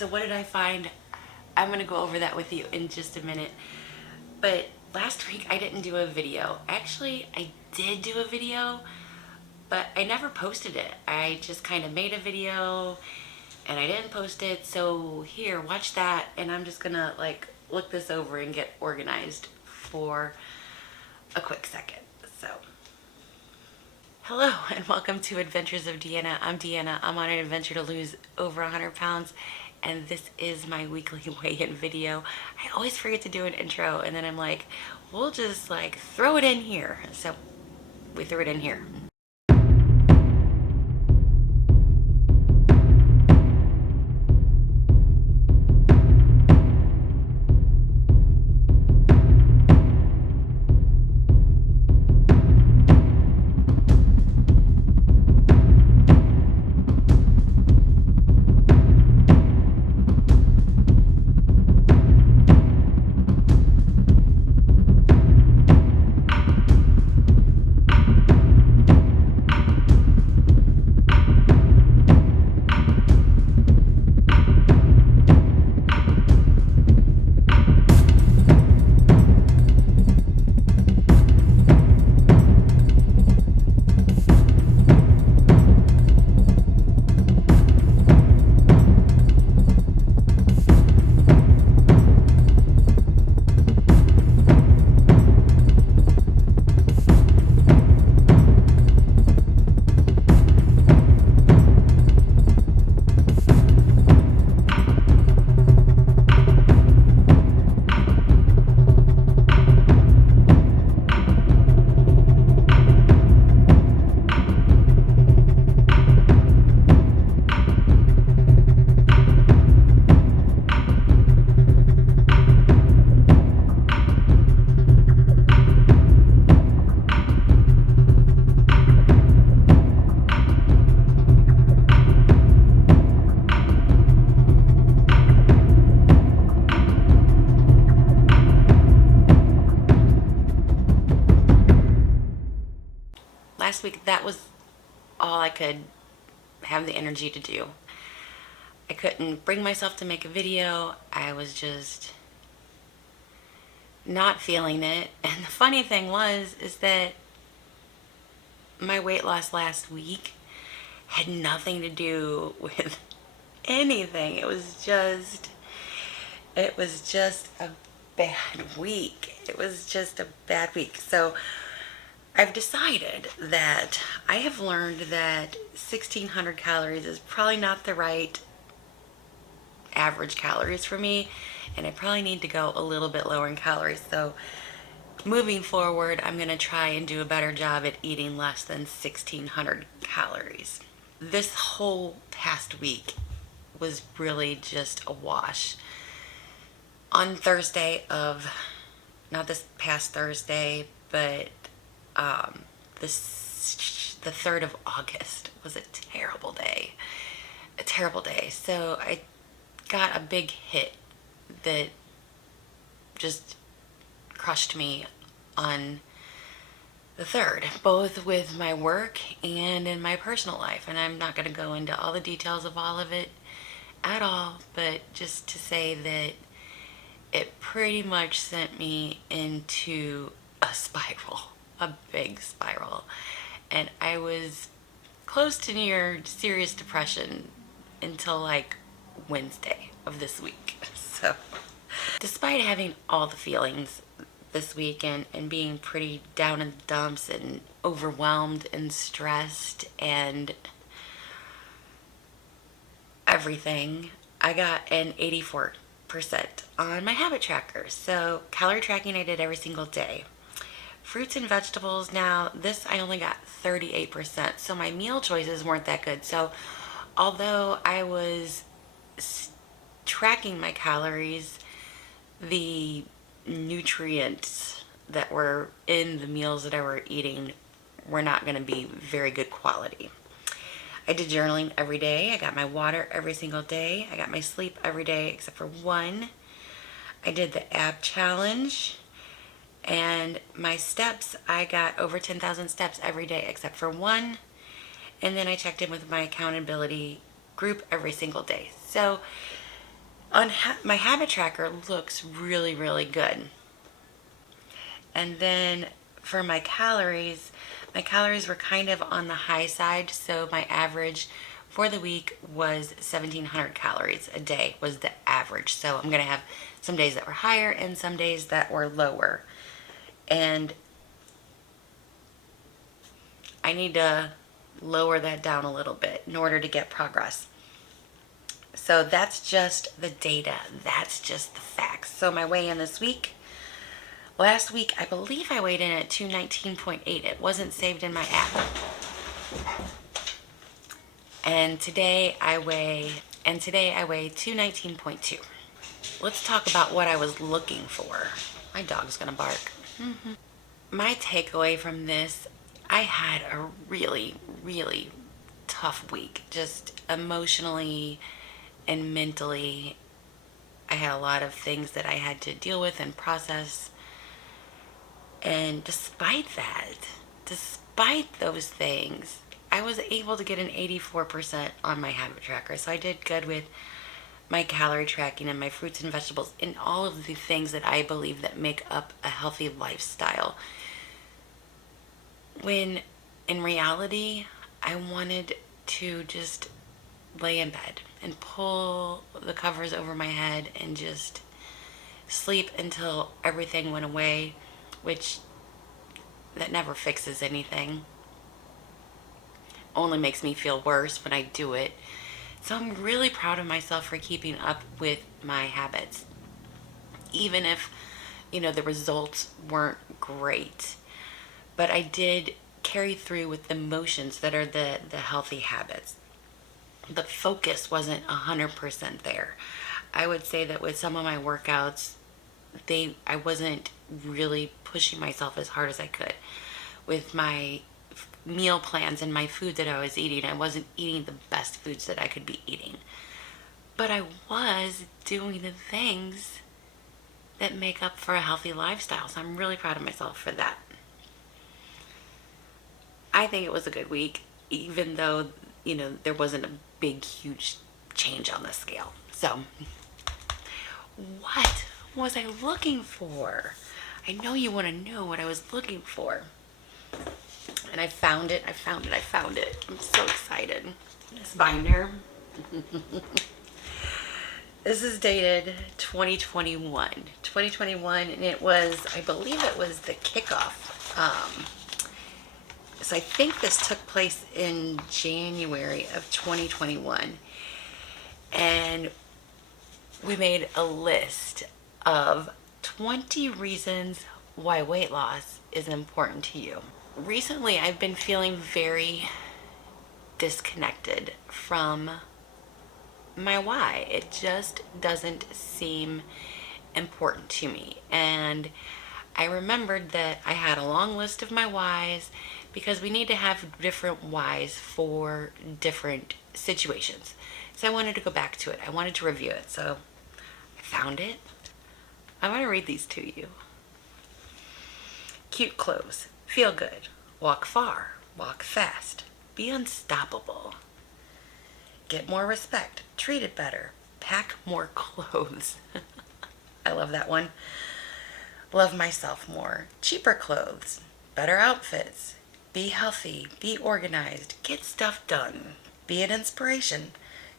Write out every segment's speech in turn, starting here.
So what did I find? I'm going to go over that with you in just a minute. But last week I didn't do a video. Actually, I did do a video, but I never posted it. I just kind of made a video and I didn't post it. So here, watch that, and I'm just gonna like look this over and get organized for a quick second. So hello and welcome to Adventures of Deanna. I'm Deanna. I'm on an adventure to lose over 100 pounds, and this is my weekly weigh-in video. I always forget to do an intro, and then I'm like, we'll just like throw it in here. So we threw it in here. Last week, that was all I could have the energy to do. I couldn't bring myself to make a video. I was just not feeling it. And the funny thing is that my weight loss last week had nothing to do with anything. It was just a bad week. It was just a bad week. So I've decided that I have learned that 1600 calories is probably not the right average calories for me, and I probably need to go a little bit lower in calories. So moving forward, I'm going to try and do a better job at eating less than 1600 calories. This whole past week was really just a wash. On Thursday of, not this past Thursday, but the 3rd of August was a terrible day. A terrible day. So I got a big hit that just crushed me on the 3rd, both with my work and in my personal life. And I'm not going to go into all the details of all of it at all, but just to say that it pretty much sent me into a spiral. A big spiral, and I was close to near serious depression until like Wednesday of this week. So despite having all the feelings this week and being pretty down in the dumps and overwhelmed and stressed and everything, I got an 84% on my habit tracker. So calorie tracking I did every single day. Fruits and vegetables, now this I only got 38%, so my meal choices weren't that good. So although I was tracking my calories, the nutrients that were in the meals that I were eating were not going to be very good quality. I did journaling every day. I got my water every single day. I got my sleep every day except for one. I did the ab challenge. And my steps, I got over 10,000 steps every day except for one. And then I checked in with my accountability group every single day. So My habit tracker looks really, really good. And then for my calories were kind of on the high side. So my average for the week was 1,700 calories a day was the average. So I'm going to have some days that were higher and some days that were lower. And I need to lower that down a little bit in order to get progress. So that's just the data. That's just the facts. So my weigh in this week, last week, I believe I weighed in at 219.8. It wasn't saved in my app. And today I weigh 219.2. Let's talk about what I was looking for. My dog's gonna bark. My takeaway from this, I had a really, really tough week. Just emotionally and mentally. I had a lot of things that I had to deal with and process. And despite those things, I was able to get an 84% on my habit tracker. So I did good with my calorie tracking and my fruits and vegetables and all of the things that I believe that make up a healthy lifestyle. When in reality, I wanted to just lay in bed and pull the covers over my head and just sleep until everything went away, which that never fixes anything. Only makes me feel worse when I do it. So I'm really proud of myself for keeping up with my habits. Even if, the results weren't great. But I did carry through with the motions that are the healthy habits. The focus wasn't 100% there. I would say that with some of my workouts, I wasn't really pushing myself as hard as I could. With my meal plans and my food that I was eating, I wasn't eating the best foods that I could be eating. But I was doing the things that make up for a healthy lifestyle. So I'm really proud of myself for that. I think it was a good week, even though, there wasn't a big, huge change on the scale. So, what was I looking for? I know you want to know what I was looking for. And I found it. I'm so excited. This binder. This is dated 2021. 2021, and I believe it was the kickoff. So I think this took place in January of 2021. And we made a list of 20 reasons why weight loss is important to you. Recently, I've been feeling very disconnected from my why. It just doesn't seem important to me. And I remembered that I had a long list of my whys because we need to have different whys for different situations. So I wanted to go back to it. I wanted to review it. So I found it. I'm going to read these to you. Cute clothes. Feel good. Walk far. Walk fast. Be unstoppable. Get more respect. Treat it better. Pack more clothes. I love that one. Love myself more. Cheaper clothes. Better outfits. Be healthy. Be organized. Get stuff done. Be an inspiration.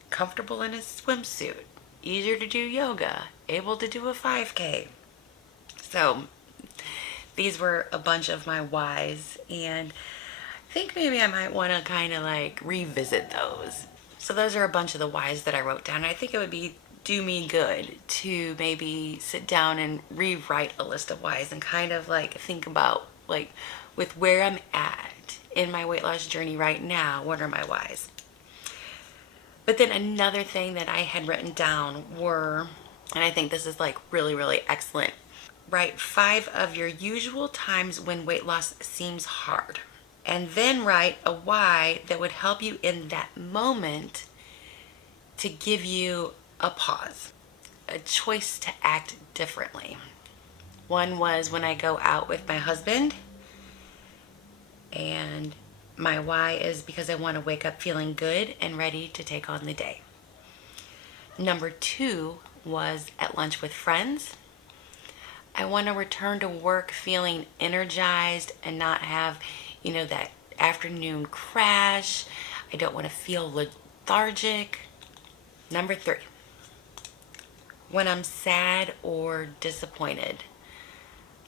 Comfortable in a swimsuit. Easier to do yoga. Able to do a 5K. So these were a bunch of my whys, and I think maybe I might want to kind of revisit those. So those are a bunch of the whys that I wrote down. I think it would do me good to maybe sit down and rewrite a list of whys and kind of think about with where I'm at in my weight loss journey right now, what are my whys? But then another thing that I had written down were, and I think this is really, really excellent, write 5 of your usual times when weight loss seems hard. And then write a why that would help you in that moment to give you a pause, a choice to act differently. One was when I go out with my husband, and my why is because I want to wake up feeling good and ready to take on the day. Number 2 was at lunch with friends. I want to return to work feeling energized and not have, that afternoon crash. I don't want to feel lethargic. Number 3, when I'm sad or disappointed,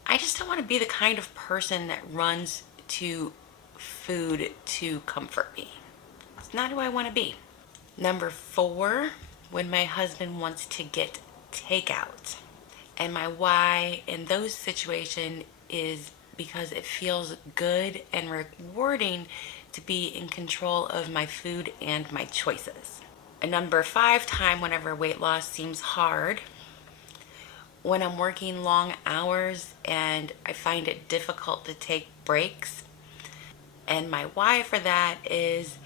I just don't want to be the kind of person that runs to food to comfort me. It's not who I want to be. Number 4, when my husband wants to get takeout. And my why in those situations is because it feels good and rewarding to be in control of my food and my choices. A number 5 time whenever weight loss seems hard, when I'm working long hours and I find it difficult to take breaks. And my why for that is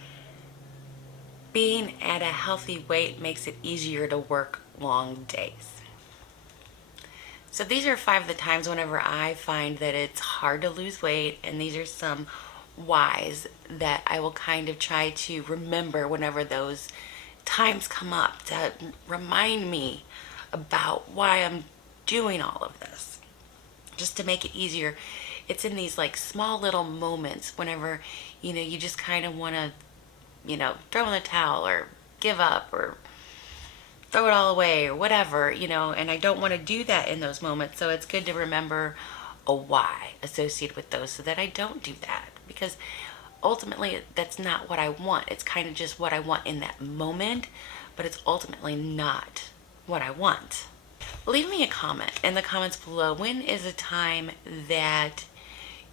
being at a healthy weight makes it easier to work long days. So these are 5 of the times whenever I find that it's hard to lose weight, and these are some whys that I will kind of try to remember whenever those times come up to remind me about why I'm doing all of this. Just to make it easier, it's in these like small little moments whenever, you just kind of want to, throw in the towel or give up or throw it all away or whatever, and I don't want to do that in those moments. So it's good to remember a why associated with those so that I don't do that, because ultimately that's not what I want. It's kind of just what I want in that moment, but it's ultimately not what I want. Leave me a comment in the comments below. When is a time that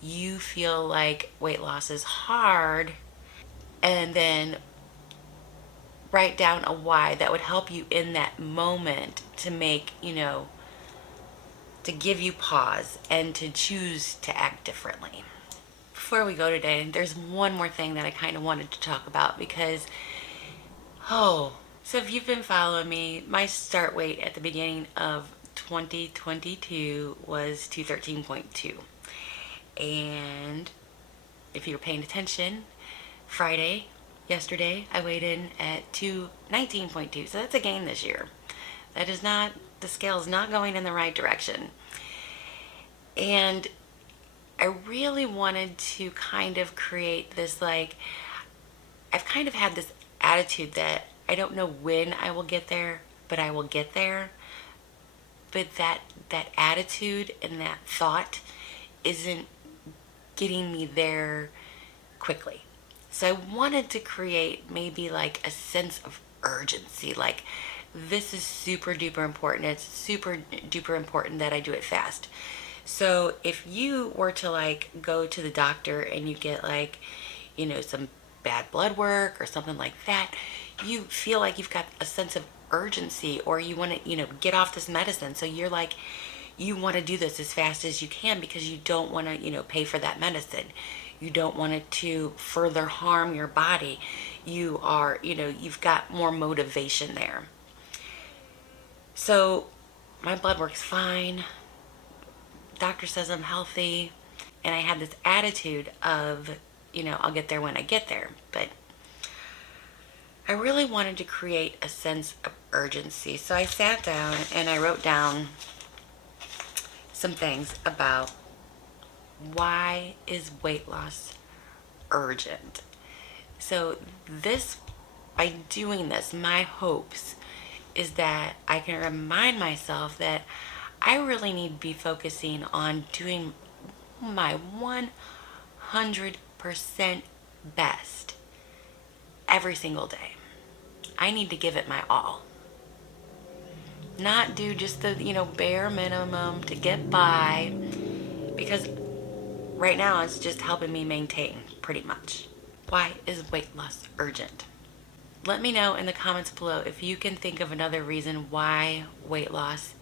you feel like weight loss is hard? And then write down a why that would help you in that moment to make, to give you pause and to choose to act differently. Before we go today, there's one more thing that I kind of wanted to talk about because, so if you've been following me, my start weight at the beginning of 2022 was 213.2. And if you were paying attention, yesterday, I weighed in at 219.2. So that's a gain this year. That is not, the scale is not going in the right direction. And I really wanted to kind of create this, I've kind of had this attitude that I don't know when I will get there, but I will get there. But that attitude and that thought isn't getting me there quickly. So I wanted to create maybe like a sense of urgency, like this is super duper important. It's super duper important that I do it fast. So if you were to go to the doctor and you get some bad blood work or something like that, you feel like you've got a sense of urgency, or you want to, get off this medicine. So you're you want to do this as fast as you can because you don't want to, pay for that medicine. You don't want it to further harm your body. You are, you've got more motivation there. So my blood work's fine. Doctor says I'm healthy. And I had this attitude of, I'll get there when I get there. But I really wanted to create a sense of urgency. So I sat down and I wrote down some things about why is weight loss urgent. So by doing this, my hopes is that I can remind myself that I really need to be focusing on doing my 100% best every single day. I need to give it my all. Not do just the, bare minimum to get by, because right now it's just helping me maintain pretty much. Why is weight loss urgent? Let me know in the comments below if you can think of another reason why weight loss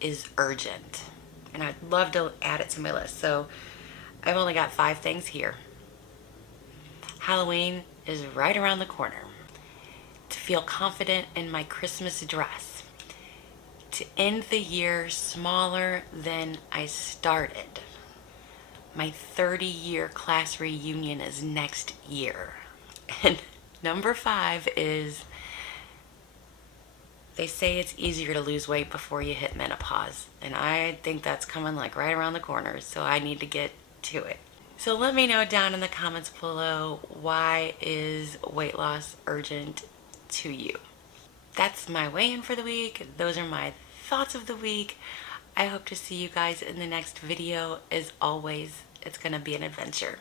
is urgent. And I'd love to add it to my list. So I've only got 5 things here. Halloween is right around the corner. To feel confident in my Christmas dress. To end the year smaller than I started. My 30-year class reunion is next year. And number 5 is They say it's easier to lose weight before you hit menopause, and I think that's coming like right around the corner, so I need to get to it. So let me know down in the comments below, why is weight loss urgent to you? That's my weigh-in for the week. Those are my thoughts of the week. I hope to see you guys in the next video. As always, it's gonna be an adventure.